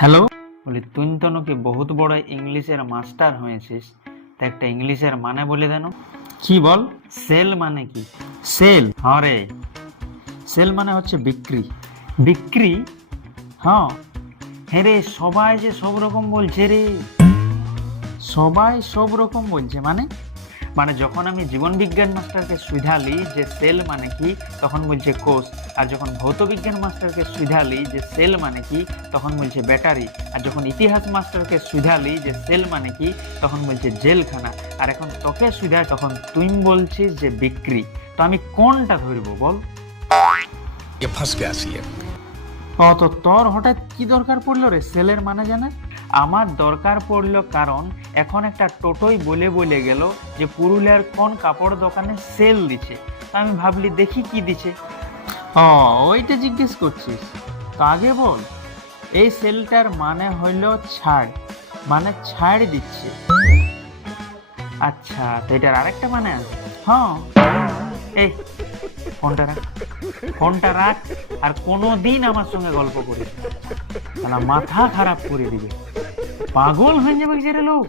Hello. বলি তুই তো নাকি বহুত বড় ইংলিশের মাস্টার হয়েছিস, তা একটা ইংলিশের মানে বলে দেন। কি বল? সেল মানে কি? সেল? হ্যাঁ রে, সেল মানে হচ্ছে বিক্রি। বিক্রি? হ্যাঁ। হ্যাঁ রে, সবাই যে সব রকম বলছে রে, সবাই সব রকম বলছে। মানে মানে যখন আমি জীবন বিজ্ঞান মাস্টারকে সুধালি যে সেল মানে কি, তখন বলছে কোষ। আর যখন ভৌত বিজ্ঞান মাস্টারকে সুধালি যে সেল মানে কি, তখন বলছে ব্যাটারি। আর যখন ইতিহাস মাস্টারকে সুধালি যে সেল মানে কি, তখন বলছে জেলখানা। আর এখন তোকে সুধায় তখন তুই বলছিস যে বিক্রি। তো আমি কোনটা ধরবো বল? ये फंस गया सी है। ও তো তোর হঠাৎ কি দরকার পড়লো রে সেলের মানে জানা? আমার দরকার পড়লো কারণ এখন একটা টোটোই বলে বলে গেল যে পুরুলিয়ার কোন কাপড় দোকানে সেল দিচ্ছে। তা আমি ভাবলি দেখি কি দিচ্ছে। ও, ওইটা জিজ্ঞেস করছিস? তো আগে বল। এই সেলটার মানে হইল ছাড়, মানে ছাড় দিচ্ছে। আচ্ছা, তো এটার আরেকটা মানে আছে? হ্যাঁ। এই ফোনটা রাখ, ফোনটা রাখ। আর কোনোদিন আমার সঙ্গে গল্প করিস না, মাথা খারাপ করে দিবে, পাগল হয়ে যাবে যে রে লোক।